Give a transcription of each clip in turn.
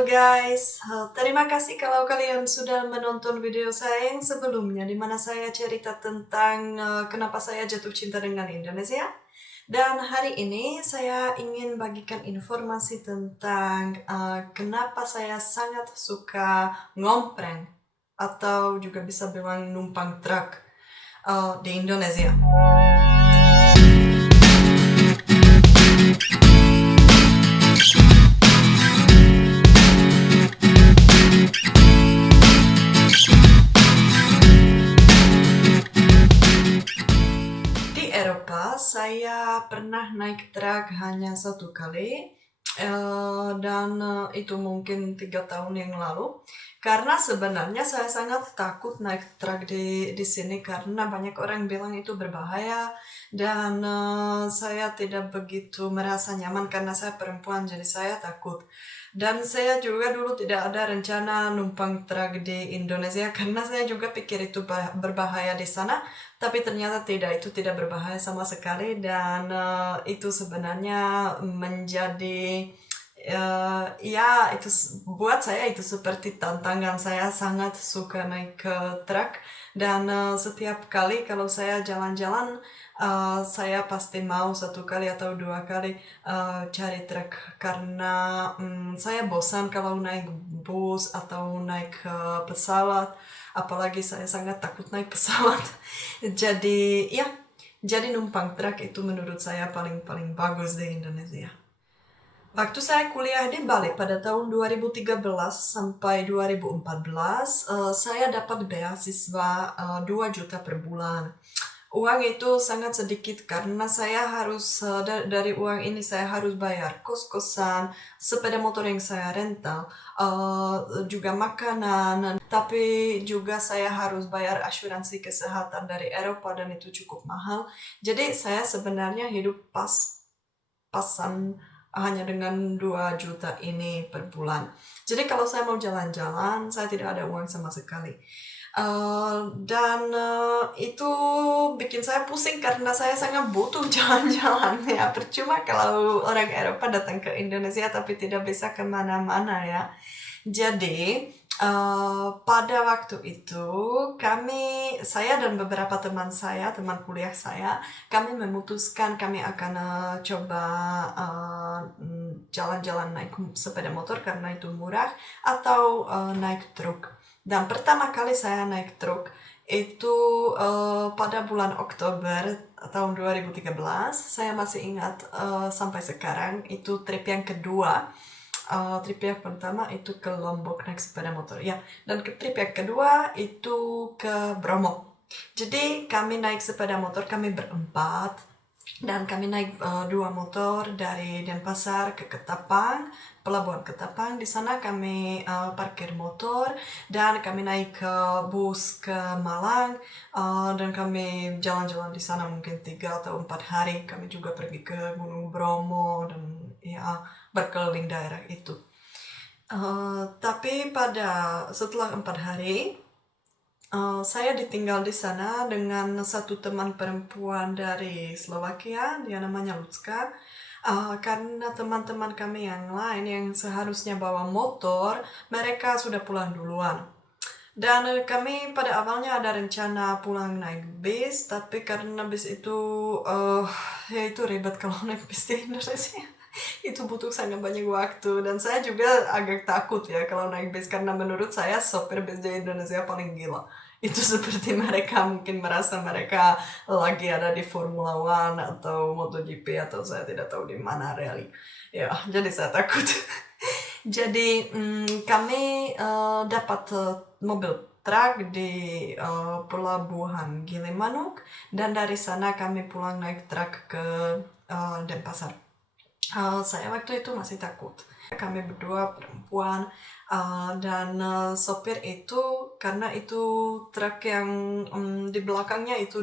Halo guys, terima kasih kalau kalian sudah menonton video saya yang sebelumnya di mana saya cerita tentang kenapa saya jatuh cinta dengan Indonesia. Dan hari ini saya ingin bagikan informasi tentang kenapa saya sangat suka ngompreng atau juga bisa bilang numpang truk di Indonesia. Di Eropa, saya pernah naik truk hanya satu kali, dan itu mungkin 3 tahun yang lalu. Karena sebenarnya saya sangat takut naik truk di sini karena banyak orang bilang itu berbahaya dan saya tidak begitu merasa nyaman karena saya perempuan, jadi saya takut. Dan saya juga dulu tidak ada rencana numpang truk di Indonesia karena saya juga pikir itu berbahaya di sana. Tapi ternyata tidak, itu tidak berbahaya sama sekali dan itu sebenarnya menjadi ya itu buat saya itu seperti tantangan. Saya sangat suka naik ke truk dan setiap kali kalau saya jalan-jalan saya pasti mau 1 kali atau 2 kali cari truk karena saya bosan kalau naik bus atau naik pesawat. Apalagi saya sangat takut naik pesawat. Jadi ya, jadi numpang truk itu menurut saya paling bagus di Indonesia. Waktu saya kuliah di Bali pada tahun 2013 sampai 2014, saya dapat beasiswa 2 juta per bulan. Uang itu sangat sedikit karena saya harus, dari uang ini saya harus bayar kos-kosan, sepeda motor yang saya rental, juga makanan, tapi juga saya harus bayar asuransi kesehatan dari Eropa dan itu cukup mahal. Jadi saya sebenarnya hidup pas-pasan hanya dengan 2 juta ini per bulan. Jadi kalau saya mau jalan-jalan, saya tidak ada uang sama sekali. Dan itu bikin saya pusing karena saya sangat butuh jalan-jalan ya. Percuma kalau orang Eropa datang ke Indonesia tapi tidak bisa kemana-mana ya. Jadi pada waktu itu saya dan beberapa teman saya, teman kuliah saya, kami memutuskan kami akan coba jalan-jalan naik sepeda motor karena itu murah atau naik truk. Dan pertama kali saya naik truk itu pada bulan Oktober tahun 2013. Saya masih ingat sampai sekarang itu trip yang kedua. Trip yang pertama itu ke Lombok naik sepeda motor ya, dan trip yang kedua itu ke Bromo. Jadi kami naik sepeda motor, kami berempat, dan kami naik 2 motor dari Denpasar ke Ketapang, pelabuhan Ketapang. Di sana kami parkir motor dan kami naik ke bus ke Malang, dan kami jalan-jalan di sana mungkin 3 atau 4 hari. Kami juga pergi ke Gunung Bromo dan ya berkeliling daerah itu. Tapi setelah 4 hari, saya ditinggal di sana dengan satu teman perempuan dari Slovakia, dia namanya Lucka. Karena teman-teman kami yang lain yang seharusnya bawa motor, mereka sudah pulang duluan. Dan kami pada awalnya ada rencana pulang naik bis, tapi karena bis itu, ya itu ribet kalau naik bis di Indonesia. Itu butuh sangat banyak waktu dan saya juga agak takut ya kalau naik bis karena menurut saya sopir bis di Indonesia paling gila. Itu seperti mereka mungkin merasa mereka lagi ada di Formula One atau MotoGP atau saya tidak tahu di mana rally. Ya, jadi saya takut. Jadi kami dapat mobil truk di pelabuhan Gilimanuk dan dari sana kami pulang naik truk ke Denpasar. Saya waktu itu masih takut. Kami berdua perempuan dan sopir itu karena itu truk yang di belakangnya itu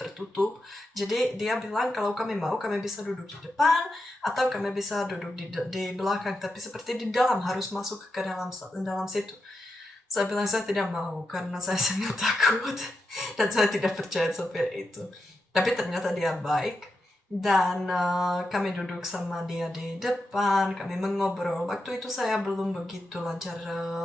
tertutup. Jadi dia bilang kalau kami mau kami bisa duduk di depan atau kami bisa duduk di belakang, tapi seperti di dalam harus masuk ke dalam situ. Saya bilang saya tidak mau karena saya sangat takut dan saya tidak percaya sopir itu. Tapi ternyata dia baik. dan kami duduk sama dia di depan, kami mengobrol. Waktu itu saya belum begitu lancar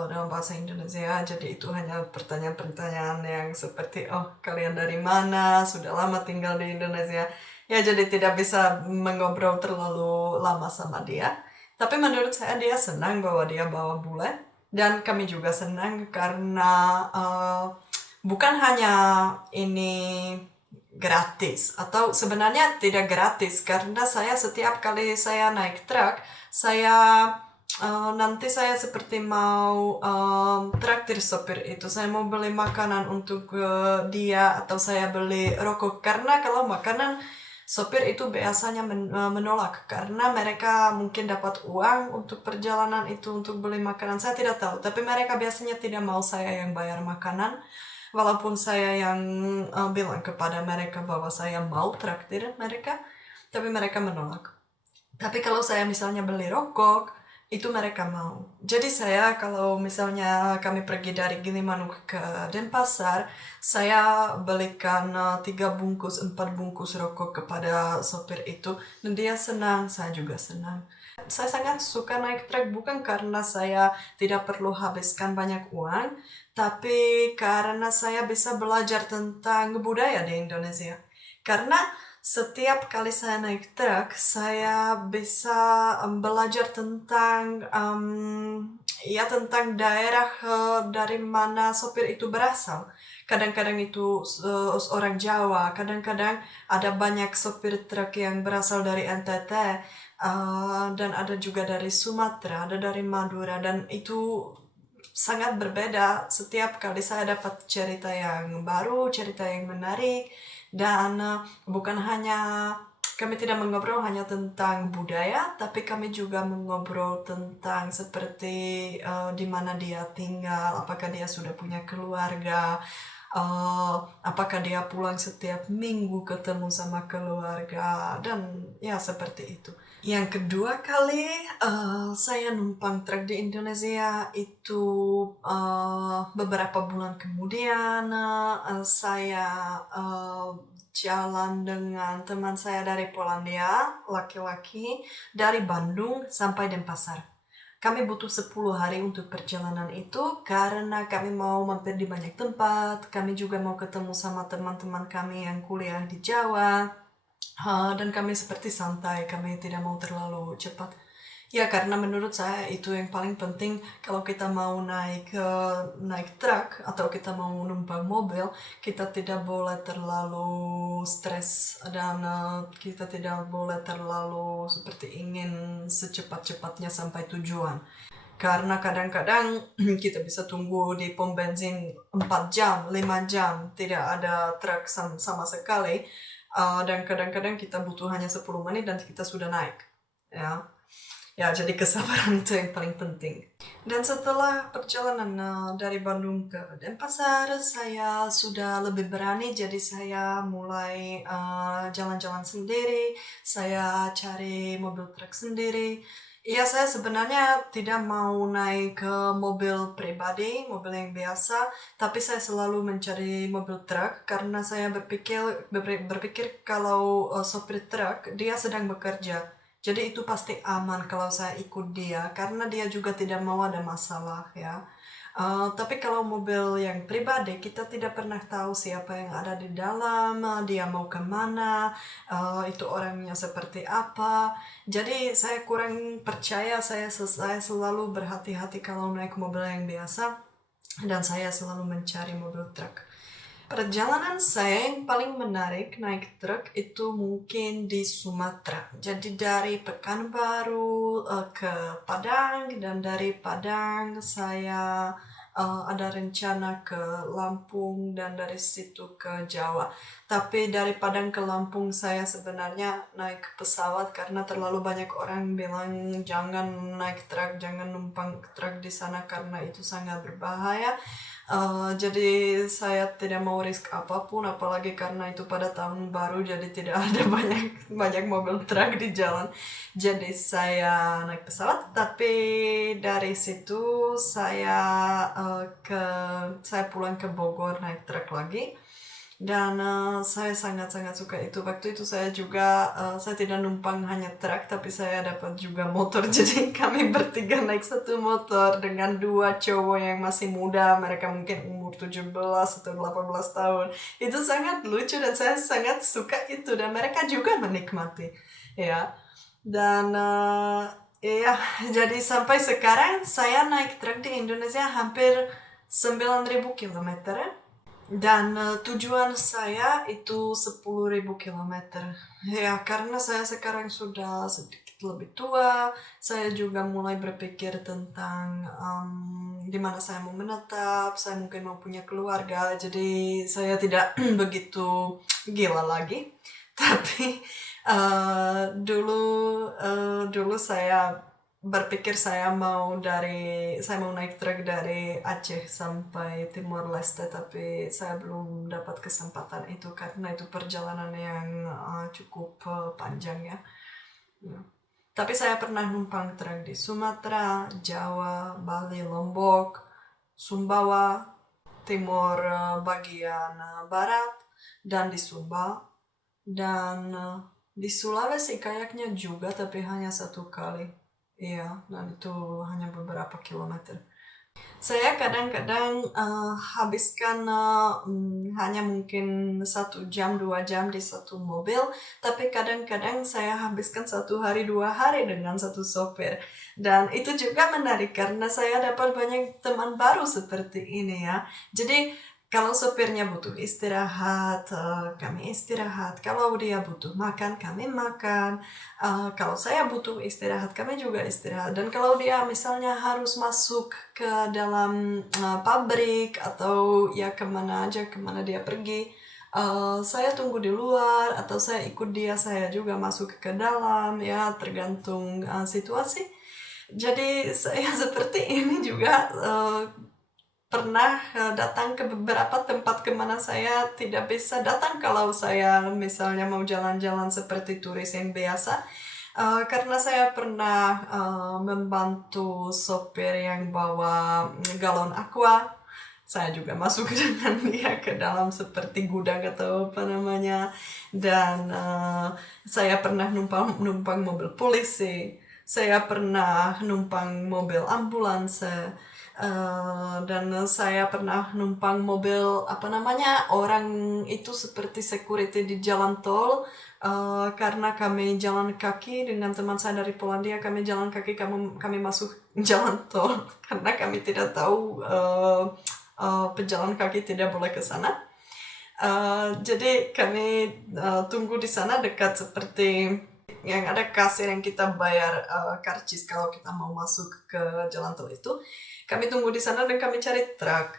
dalam bahasa Indonesia, jadi itu hanya pertanyaan-pertanyaan yang seperti, oh kalian dari mana, sudah lama tinggal di Indonesia. Ya jadi tidak bisa mengobrol terlalu lama sama dia. Tapi menurut saya dia senang bahwa dia bawa bule. Dan kami juga senang karena bukan hanya ini gratis, atau sebenarnya tidak gratis karena saya setiap kali saya naik truk, saya nanti saya seperti mau traktir sopir itu. Saya mau beli makanan untuk dia, atau saya beli rokok, karena kalau makanan sopir itu biasanya menolak karena mereka mungkin dapat uang untuk perjalanan itu untuk beli makanan. Saya tidak tahu, tapi mereka biasanya tidak mau saya yang bayar makanan. Walaupun saya yang bilang kepada mereka bahwa saya mau traktir mereka, tapi mereka menolak. Tapi kalau saya misalnya beli rokok, itu mereka mau. Jadi saya kalau misalnya kami pergi dari Gilimanuk ke Denpasar, saya belikan 3 bungkus, 4 bungkus rokok kepada sopir itu. Dan dia senang, saya juga senang. Saya sangat suka naik truk bukan karena saya tidak perlu habiskan banyak uang, tapi karena saya bisa belajar tentang budaya di Indonesia. Karena setiap kali saya naik truk, saya bisa belajar tentang ya tentang daerah dari mana sopir itu berasal. Kadang-kadang itu orang Jawa, kadang-kadang ada banyak sopir truk yang berasal dari NTT, dan ada juga dari Sumatera, ada dari Madura, dan itu sangat berbeda. Setiap kali saya dapat cerita yang baru, cerita yang menarik, dan bukan hanya kami tidak mengobrol hanya tentang budaya, tapi kami juga mengobrol tentang seperti di mana dia tinggal, apakah dia sudah punya keluarga, apakah dia pulang setiap minggu ketemu sama keluarga, dan ya seperti itu. Yang kedua kali saya numpang truk di Indonesia itu beberapa bulan kemudian saya jalan dengan teman saya dari Polandia, laki-laki, dari Bandung sampai Denpasar. Kami butuh 10 hari untuk perjalanan itu karena kami mau mampir di banyak tempat, kami juga mau ketemu sama teman-teman kami yang kuliah di Jawa, dan kami seperti santai, kami tidak mau terlalu cepat. Ya karena menurut saya itu yang paling penting kalau kita mau naik truk atau kita mau numpang mobil, kita tidak boleh terlalu stres, dan kita tidak boleh terlalu seperti ingin secepat-cepatnya sampai tujuan. Karena kadang-kadang kita bisa tunggu di pom bensin 4 jam, 5 jam, tidak ada truk sama sekali. Dan kadang-kadang kita butuh hanya 10 menit dan kita sudah naik. Ya, ya jadi kesabaran itu yang paling penting. Dan setelah perjalanan dari Bandung ke Denpasar, saya sudah lebih berani, jadi saya mulai jalan-jalan sendiri, saya cari mobil truk sendiri. Iya, saya sebenarnya tidak mau naik ke mobil pribadi, mobil yang biasa, tapi saya selalu mencari mobil truk karena saya berpikir kalau sopir truk dia sedang bekerja. Jadi itu pasti aman kalau saya ikut dia karena dia juga tidak mau ada masalah ya. Tapi kalau mobil yang pribadi, kita tidak pernah tahu siapa yang ada di dalam, dia mau kemana, itu orangnya seperti apa. Jadi saya kurang percaya, saya selalu berhati-hati kalau naik mobil yang biasa, dan saya selalu mencari mobil truk. Perjalanan saya yang paling menarik naik truk itu mungkin di Sumatera. Jadi dari Pekanbaru ke Padang, dan dari Padang saya ada rencana ke Lampung, dan dari situ ke Jawa. Tapi dari Padang ke Lampung saya sebenarnya naik pesawat karena terlalu banyak orang bilang jangan naik truk, jangan numpang truk di sana karena itu sangat berbahaya. Jadi saya tidak mau risk apapun, apalagi karena itu pada tahun baru, jadi tidak ada banyak mobil truk di jalan. Jadi saya naik pesawat, tapi dari situ saya pulang ke Bogor naik truk lagi. Dan saya sangat-sangat suka itu. Waktu itu saya juga, saya tidak numpang hanya truk, tapi saya dapat juga motor. Jadi kami bertiga naik satu motor dengan dua cowok yang masih muda. Mereka mungkin umur 17 atau 18 tahun. Itu sangat lucu dan saya sangat suka itu. Dan mereka juga menikmati. Ya. Dan iya, jadi sampai sekarang saya naik truk di Indonesia hampir 9.000 kilometer. Dan tujuan saya itu 10.000 kilometer. Ya, karena saya sekarang sudah sedikit lebih tua, saya juga mulai berpikir tentang di mana saya mau menetap, saya mungkin mau punya keluarga, jadi saya tidak begitu gila lagi. Tapi dulu saya berpikir saya mau naik truk dari Aceh sampai Timor Leste, tapi saya belum dapat kesempatan itu karena itu perjalanan yang cukup panjang ya. Ya. Tapi saya pernah numpang truk di Sumatera, Jawa, Bali, Lombok, Sumbawa, Timur bagian barat, dan di Sumba, dan di Sulawesi kayaknya juga, tapi hanya satu kali. Iya, dan itu hanya beberapa kilometer. Saya kadang-kadang habiskan hanya mungkin 1 jam, 2 jam di satu mobil, tapi kadang-kadang saya habiskan 1 hari, 2 hari dengan satu sopir. Dan itu juga menarik karena saya dapat banyak teman baru seperti ini ya. Jadi kalau sopirnya butuh istirahat, kami istirahat. Kalau dia butuh makan, kami makan. Kalau saya butuh istirahat, kami juga istirahat. Dan kalau dia misalnya harus masuk ke dalam pabrik atau ya kemana aja, kemana dia pergi, saya tunggu di luar atau saya ikut dia, saya juga masuk ke dalam, ya tergantung situasi. Jadi saya seperti ini juga pernah datang ke beberapa tempat kemana saya tidak bisa datang kalau saya misalnya mau jalan-jalan seperti turis yang biasa. Karena saya pernah membantu sopir yang bawa galon aqua, saya juga masuk dengan dia ke dalam seperti gudang atau apa namanya. Dan saya pernah numpang mobil polisi, saya pernah numpang mobil ambulans, dan saya pernah numpang mobil apa namanya, orang itu seperti security di jalan tol. Karena kami jalan kaki dengan teman saya dari Polandia, kami jalan kaki, kami masuk jalan tol karena kami tidak tahu pejalan kaki tidak boleh ke sana. Jadi kami tunggu di sana dekat seperti yang ada kasir yang kita bayar karcis kalau kita mau masuk ke jalan tol itu. Kami tunggu di sana dan kami cari truk.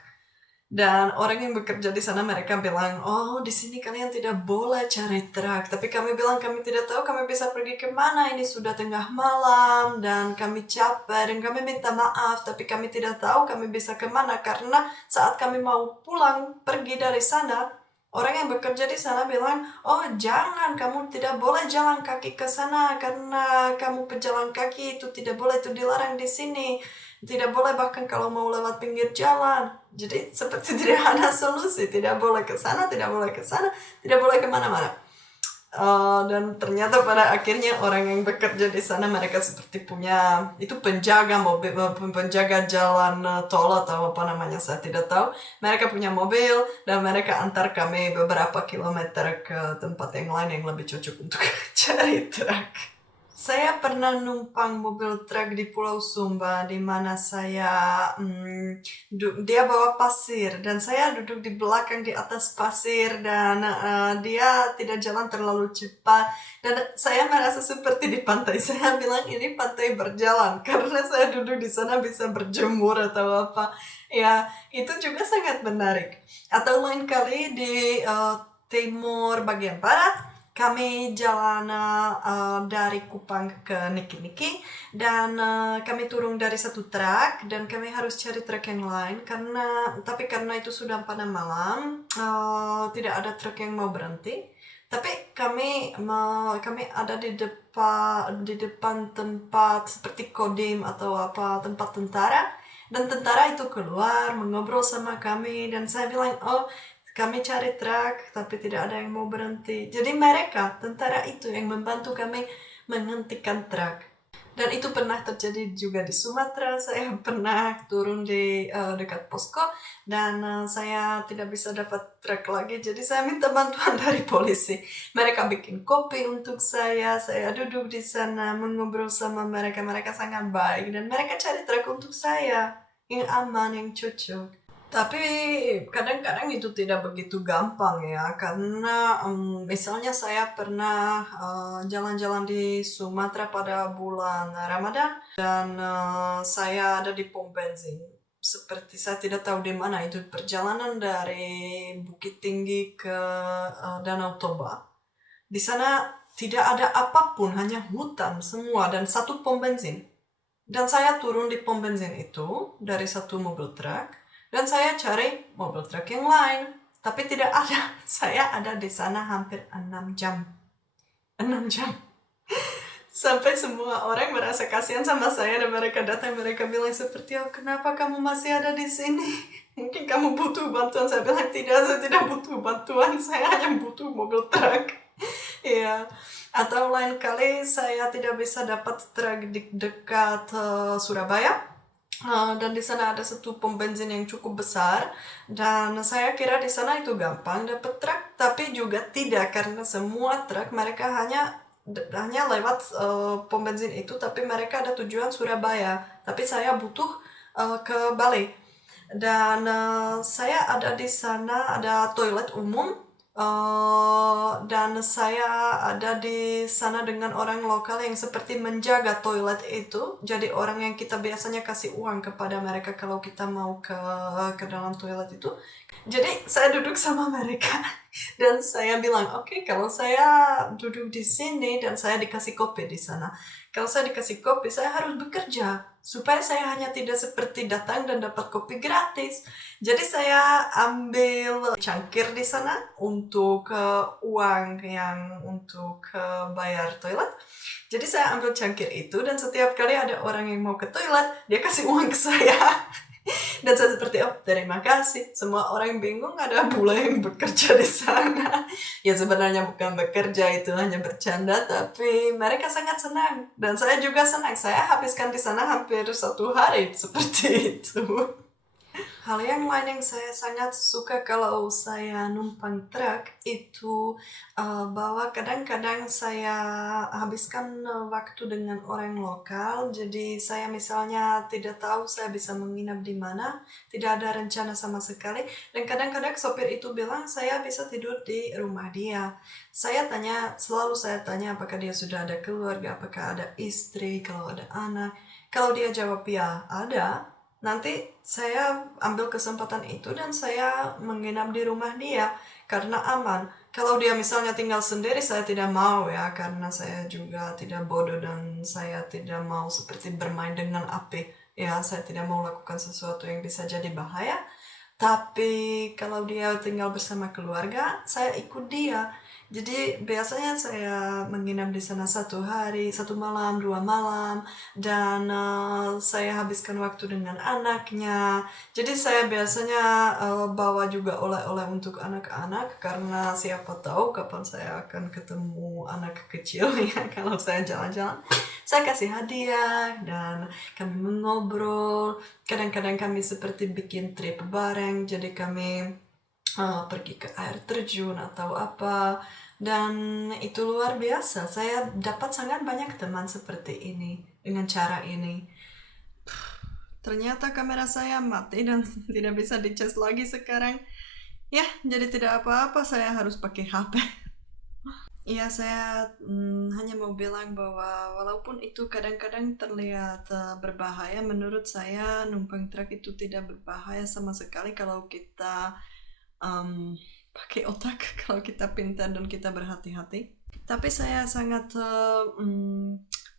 Dan orang yang bekerja di sana mereka bilang, oh di sini kalian tidak boleh cari truk. Tapi kami bilang kami tidak tahu kami bisa pergi kemana. Ini sudah tengah malam dan kami capek dan kami minta maaf. Tapi kami tidak tahu kami bisa kemana karena saat kami mau pulang pergi dari sana, orang yang bekerja di sana bilang, oh jangan, kamu tidak boleh jalan kaki ke sana karena kamu pejalan kaki, itu tidak boleh, itu dilarang di sini. Tidak boleh bahkan kalau mau lewat pinggir jalan. Jadi seperti tidak ada solusi, tidak boleh ke sana, tidak boleh ke sana, tidak boleh kemana-mana. Dan ternyata pada akhirnya orang yang bekerja di sana mereka seperti punya itu penjaga mobil, penjaga jalan tol atau apa namanya saya tidak tahu. Mereka punya mobil dan mereka antar kami beberapa kilometer ke tempat yang lain yang lebih cocok untuk cari truk. Saya pernah numpang mobil truk di Pulau Sumba, di mana saya dia bawa pasir dan saya duduk di belakang di atas pasir dan dia tidak jalan terlalu cepat dan saya merasa seperti di pantai. Saya bilang ini pantai berjalan karena saya duduk di sana bisa berjemur atau apa. Ya, itu juga sangat menarik. Atau lain kali di timur bagian barat, kami jalan dari Kupang ke Niki-Niki dan kami turun dari satu truk dan kami harus cari truk yang lain tapi karena itu sudah pada malam, tidak ada truk yang mau berhenti. Tapi kami ada di depan tempat seperti Kodim atau apa, tempat tentara, dan tentara itu keluar mengobrol sama kami dan saya bilang, oh Kami cari truk, tapi tidak ada yang mau berhenti. Jadi mereka, tentara itu yang membantu kami menghentikan truk. Dan itu pernah terjadi juga di Sumatera. Saya pernah turun di dekat posko dan saya tidak bisa dapat truk lagi. Jadi saya minta bantuan dari polisi. Mereka bikin kopi untuk saya. Saya duduk di sana mengobrol sama mereka. Mereka sangat baik dan mereka cari truk untuk saya yang aman, yang cocok. Tapi kadang-kadang itu tidak begitu gampang ya, karena misalnya saya pernah jalan-jalan di Sumatera pada bulan Ramadan dan saya ada di pom bensin. Seperti saya tidak tahu di mana itu perjalanan dari Bukit Tinggi ke Danau Toba. Di sana tidak ada apapun, hanya hutan semua dan satu pom bensin. Dan saya turun di pom bensin itu dari satu mobil truk dan saya cari mobil truk yang lain. Tapi tidak ada. Saya ada di sana hampir 6 jam. 6 jam. Sampai semua orang merasa kasihan sama saya dan mereka datang, mereka bilang seperti, oh kenapa kamu masih ada di sini? Mungkin kamu butuh bantuan. Saya bilang tidak, saya tidak butuh bantuan. Saya hanya butuh mobil truk. Iya. Atau lain kali saya tidak bisa dapat truk di dekat Surabaya. Dan di sana ada satu pom bensin yang cukup besar dan saya kira di sana itu gampang dapat truk, tapi juga tidak karena semua truk mereka hanya lewat pom bensin itu, tapi mereka ada tujuan Surabaya. Tapi saya butuh ke Bali dan saya ada di sana ada toilet umum. Dan saya ada di sana dengan orang lokal yang seperti menjaga toilet itu. Jadi orang yang kita biasanya kasih uang kepada mereka kalau kita mau ke dalam toilet itu. Jadi saya duduk sama mereka dan saya bilang, oke, kalau saya duduk di sini dan saya dikasih kopi di sana. Kalau saya dikasih kopi, saya harus bekerja supaya saya hanya tidak seperti datang dan dapat kopi gratis. Jadi saya ambil cangkir di sana untuk uang yang untuk bayar toilet. Jadi saya ambil cangkir itu dan setiap kali ada orang yang mau ke toilet, dia kasih uang ke saya. Dan saya seperti, oh terima kasih. Semua orang bingung ada bule yang bekerja di sana. Ya sebenarnya bukan bekerja, itu hanya bercanda, tapi mereka sangat senang. Dan saya juga senang. Saya habiskan di sana hampir 1 hari seperti itu. Hal yang lain yang saya sangat suka kalau saya numpang truk itu bahwa kadang-kadang saya habiskan waktu dengan orang lokal. Jadi saya misalnya tidak tahu saya bisa menginap di mana, tidak ada rencana sama sekali. Dan kadang-kadang sopir itu bilang saya bisa tidur di rumah dia. Selalu saya tanya apakah dia sudah ada keluarga, apakah ada istri, kalau ada anak. Kalau dia jawab ya ada, nanti saya ambil kesempatan itu dan saya menginap di rumah dia karena aman. Kalau dia misalnya tinggal sendiri, saya tidak mau ya, karena saya juga tidak bodoh dan saya tidak mau seperti bermain dengan api. Ya, saya tidak mau lakukan sesuatu yang bisa jadi bahaya. Tapi kalau dia tinggal bersama keluarga, saya ikut dia. Jadi biasanya saya menginap di sana 1 hari, 1 malam, 2 malam, dan saya habiskan waktu dengan anaknya. Jadi saya biasanya bawa juga oleh-oleh untuk anak-anak karena siapa tahu kapan saya akan ketemu anak kecil ya kalau saya jalan-jalan. Saya kasih hadiah dan kami mengobrol. Kadang-kadang kami seperti bikin trip bareng, jadi kami pergi ke air terjun atau apa, dan itu luar biasa. Saya dapat sangat banyak teman seperti ini dengan cara ini. Ternyata kamera saya mati dan tidak bisa dicas lagi sekarang. Ya, jadi tidak apa-apa, saya harus pakai HP. Iya, saya hanya mau bilang bahwa walaupun itu kadang-kadang terlihat berbahaya, menurut saya numpang truk itu tidak berbahaya sama sekali kalau kita pakai otak, kalau kita pintar dan kita berhati-hati. Tapi saya sangat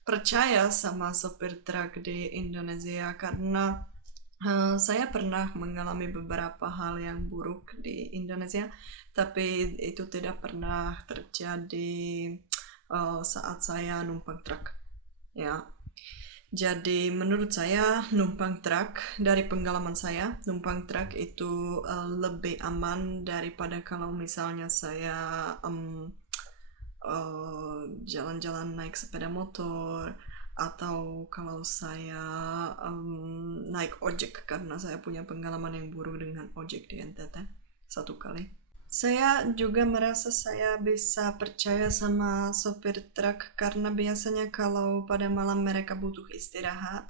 percaya sama sopir truk di Indonesia karena saya pernah mengalami beberapa hal yang buruk di Indonesia, tapi itu tidak pernah terjadi saat saya numpang truk. Ya. Jadi menurut saya numpang truk, dari pengalaman saya, numpang truk itu lebih aman daripada kalau misalnya saya jalan-jalan naik sepeda motor, atau kalau saya naik ojek, karena saya punya pengalaman yang buruk dengan ojek di NTT satu kali. Saya juga merasa saya bisa percaya sama sopir truk karena biasanya kalau pada malam mereka butuh istirahat,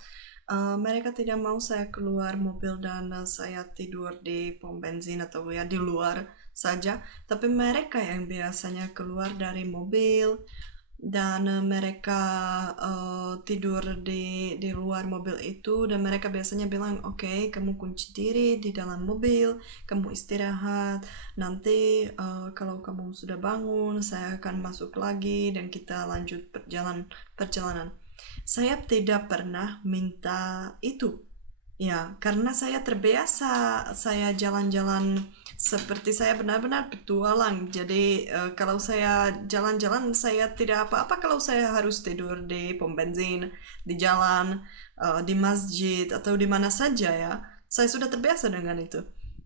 mereka tidak mau saya keluar mobil dan saya tidur di pom bensin atau ya di luar saja, tapi mereka yang biasanya keluar dari mobil dan mereka tidur di luar mobil itu, dan mereka biasanya bilang, oke, kamu kunci diri di dalam mobil, kamu istirahat, nanti kalau kamu sudah bangun saya akan masuk lagi dan kita lanjut perjalanan. Saya tidak pernah minta itu. Ya, karena saya terbiasa, saya jalan-jalan seperti saya benar-benar petualang. Jadi kalau saya jalan-jalan, saya tidak apa-apa kalau saya harus tidur di pom bensin, di jalan, di masjid, atau di mana saja ya. Saya sudah terbiasa dengan itu.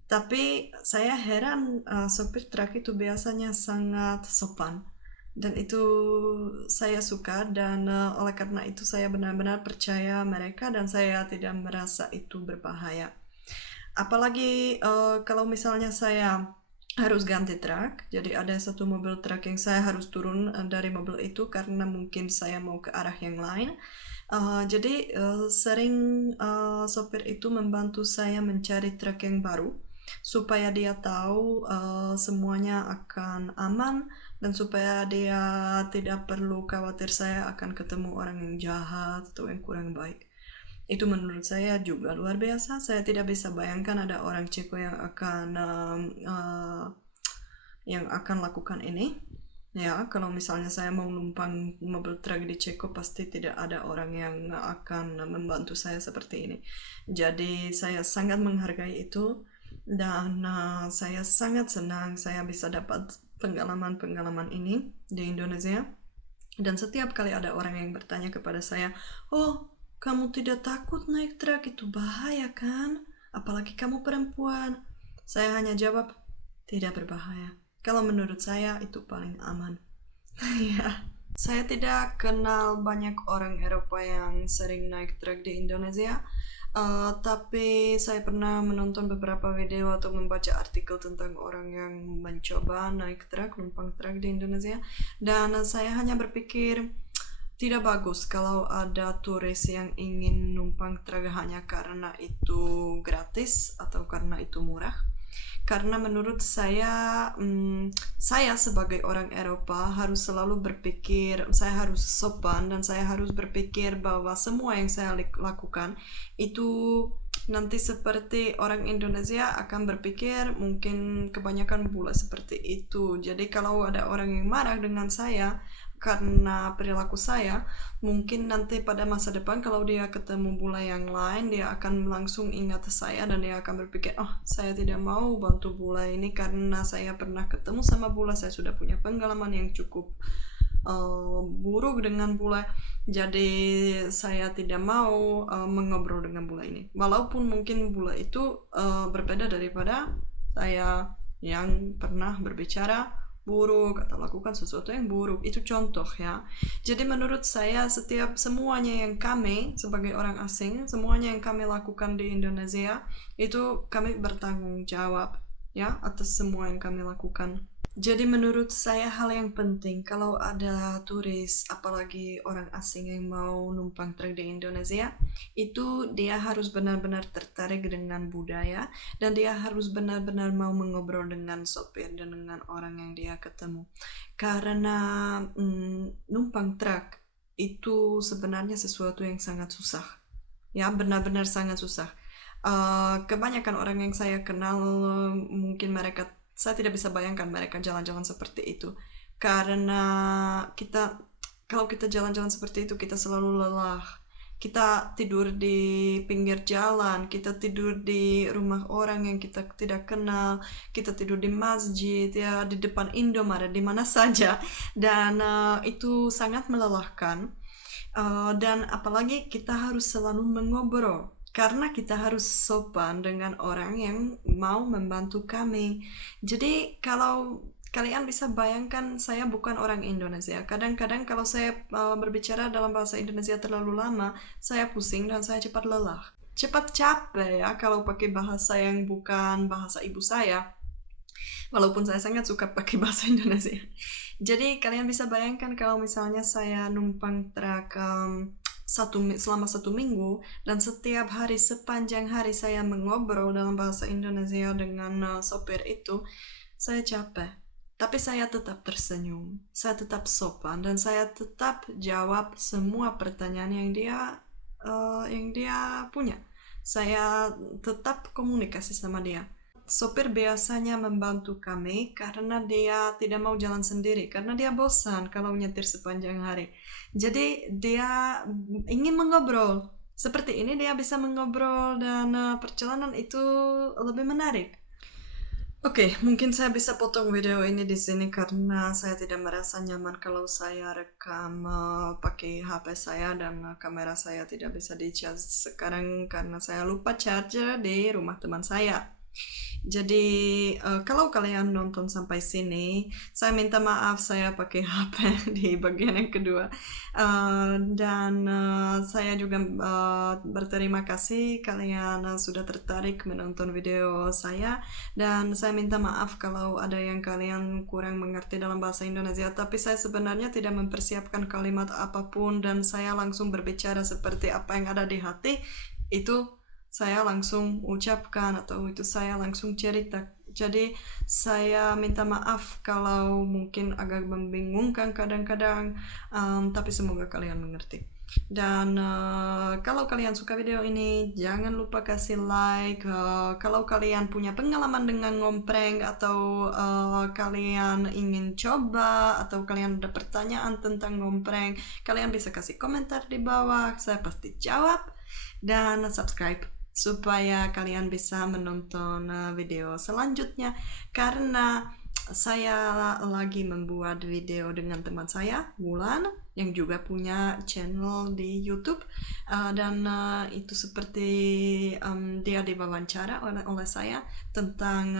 Tapi saya heran, sopir truk itu biasanya sangat sopan. Dan itu saya suka, dan oleh karena itu saya benar-benar percaya mereka dan saya tidak merasa itu berbahaya. Apalagi kalau misalnya saya harus ganti truk, jadi ada satu mobil truk yang saya harus turun dari mobil itu karena mungkin saya mau ke arah yang lain. Jadi sering sopir itu membantu saya mencari truk yang baru supaya dia tahu semuanya akan aman, dan supaya dia tidak perlu khawatir saya akan ketemu orang yang jahat atau yang kurang baik. Itu menurut saya juga luar biasa. Saya tidak bisa bayangkan ada orang Ceko yang akan lakukan ini. Ya, kalau misalnya saya mau numpang mobil truk di Ceko, pasti tidak ada orang yang akan membantu saya seperti ini. Jadi saya sangat menghargai itu, dan saya sangat senang saya bisa dapat pengalaman-pengalaman ini di Indonesia. Dan setiap kali ada orang yang bertanya kepada saya, oh, kamu tidak takut naik truk, itu bahaya kan? Apalagi kamu perempuan. Saya hanya jawab, tidak berbahaya. Kalau menurut saya itu paling aman. Ya. Saya tidak kenal banyak orang Eropa yang sering naik truk di Indonesia. Tapi saya pernah menonton beberapa video atau membaca artikel tentang orang yang mencoba naik truk, numpang truk di Indonesia, dan saya hanya berpikir tidak bagus kalau ada turis yang ingin numpang truk hanya karena itu gratis atau karena itu murah. Karena menurut saya, saya sebagai orang Eropa harus selalu berpikir, saya harus sopan dan saya harus berpikir bahwa semua yang saya lakukan itu nanti seperti orang Indonesia akan berpikir mungkin kebanyakan bule seperti itu. Jadi kalau ada orang yang marah dengan saya karena perilaku saya, mungkin nanti pada masa depan kalau dia ketemu bule yang lain, dia akan langsung ingat saya dan dia akan berpikir, oh, saya tidak mau bantu bule ini karena saya pernah ketemu sama bule, saya sudah punya pengalaman yang cukup buruk dengan bule, jadi saya tidak mau mengobrol dengan bule ini. Walaupun mungkin bule itu berbeda daripada saya yang pernah berbicara buruk atau lakukan sesuatu yang buruk. Itu contoh ya. Jadi menurut saya semuanya yang kami sebagai orang asing, semuanya yang kami lakukan di Indonesia, itu kami bertanggung jawab ya atas semua yang kami lakukan. Jadi menurut saya hal yang penting kalau ada turis, apalagi orang asing yang mau numpang truk di Indonesia, itu dia harus benar-benar tertarik dengan budaya dan dia harus benar-benar mau mengobrol dengan sopir dan dengan orang yang dia ketemu. Karena numpang truk itu sebenarnya sesuatu yang sangat susah. Ya, benar-benar sangat susah. Kebanyakan orang yang saya kenal, mungkin saya tidak bisa bayangkan mereka jalan-jalan seperti itu. Karena kalau kita jalan-jalan seperti itu, kita selalu lelah. Kita tidur di pinggir jalan, kita tidur di rumah orang yang kita tidak kenal, kita tidur di masjid, ya di depan Indomaret, di mana saja. Dan itu sangat melelahkan. Dan apalagi kita harus selalu mengobrol karena kita harus sopan dengan orang yang mau membantu kami. Jadi kalau kalian bisa bayangkan, saya bukan orang Indonesia. Kadang-kadang kalau saya berbicara dalam bahasa Indonesia terlalu lama, saya pusing dan saya cepat lelah. Cepat capek ya kalau pakai bahasa yang bukan bahasa ibu saya. Walaupun saya sangat suka pakai bahasa Indonesia. Jadi kalian bisa bayangkan kalau misalnya saya numpang truk selama 1 minggu, dan setiap hari sepanjang hari saya mengobrol dalam bahasa Indonesia dengan sopir itu, saya capek. Tapi saya tetap tersenyum, saya tetap sopan, dan saya tetap jawab semua pertanyaan yang dia punya. Saya tetap komunikasi sama dia. Sopir biasanya membantu kami karena dia tidak mau jalan sendiri, karena dia bosan kalau nyetir sepanjang hari. Jadi dia ingin mengobrol. Seperti ini dia bisa mengobrol dan perjalanan itu lebih menarik. Oke, mungkin saya bisa potong video ini di sini karena saya tidak merasa nyaman kalau saya rekam pakai HP saya, dan kamera saya tidak bisa di-charge sekarang karena saya lupa charger di rumah teman saya. Jadi kalau kalian nonton sampai sini, saya minta maaf saya pakai HP di bagian yang kedua. Dan saya juga berterima kasih kalian sudah tertarik menonton video saya, dan saya minta maaf kalau ada yang kalian kurang mengerti dalam bahasa Indonesia, tapi saya sebenarnya tidak mempersiapkan kalimat apapun dan saya langsung berbicara seperti apa yang ada di hati, itu saya langsung ucapkan atau itu saya langsung cerita. Jadi saya minta maaf kalau mungkin agak membingungkan kadang-kadang, tapi semoga kalian mengerti. Dan kalau kalian suka video ini, jangan lupa kasih like. Kalau kalian punya pengalaman dengan ngompreng, atau kalian ingin coba, atau kalian ada pertanyaan tentang ngompreng, kalian bisa kasih komentar di bawah, saya pasti jawab. Dan subscribe supaya kalian bisa menonton video selanjutnya, karena saya lagi membuat video dengan teman saya, Wulan, yang juga punya channel di YouTube, dan itu seperti dia diwawancara oleh saya tentang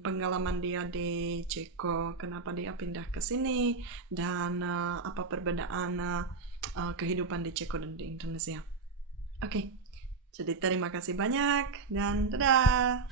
pengalaman dia di Ceko, kenapa dia pindah ke sini, dan apa perbedaan kehidupan di Ceko dan di Indonesia. Oke. Jadi terima kasih banyak dan dadah.